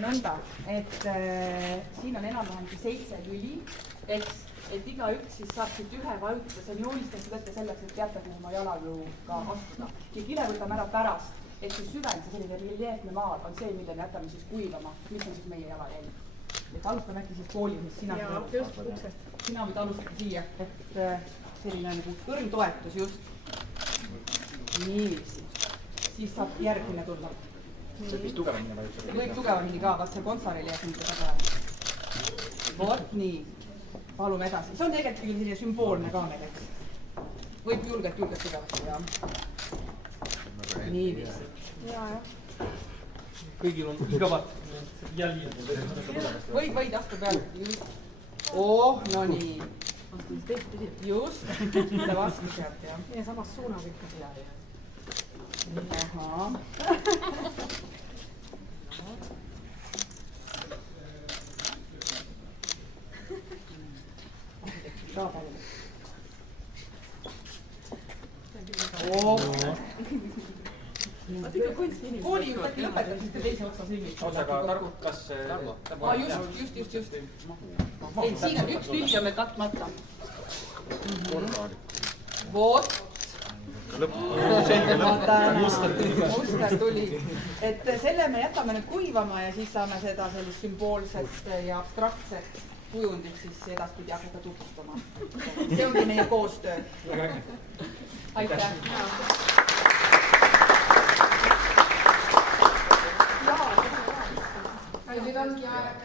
nõnda, et siin on enam-vähem 7 lüli, eks, et igaüks siis saab siit ühe vajutada, see on joonistatud ette selleks, et teate, kuhu ma jalaluuga astuda. Ja kile võtame ära pärast, et see süvend, see selline reljeefne maal on see, mille me jätame siis kuivama, mis on siis meie jalajälg. Et alustame äkki siis kooli, mis sina võid alustada siia, et selline nagu kõrm toetus just. Niiviisi. Siis saab järgmine tulla. See võis tugevamini vajutada. Võib tugevamini ka, vaat see kontsareli ja mida taga. Vot nii. Palume edasi. See on tegelikult küll selline sümboolne ka meil, eks. Võib julgelt tugevasti, jah. Niiviisi. Kõigil on igavad jäljed. Võid astu peale. Oh, no nii. Just. Seda vastu sealt, jah. Ja samas suunas ikka. Ahhaa. Ka palju. Koolijuht lõpetasite teise otsa silmist. Aga Tarmo, kas... Just. Ei, siin on üks lüli on meil katmata. Vot. Muster tuli. Et selle me jätame nüüd kuivama ja siis saame seda sellist sümboolset ja abstraktset kujundit siis edaspidi hakata tutvustama. See ongi meie koostöö. Aitäh! Nüüd ongi aeg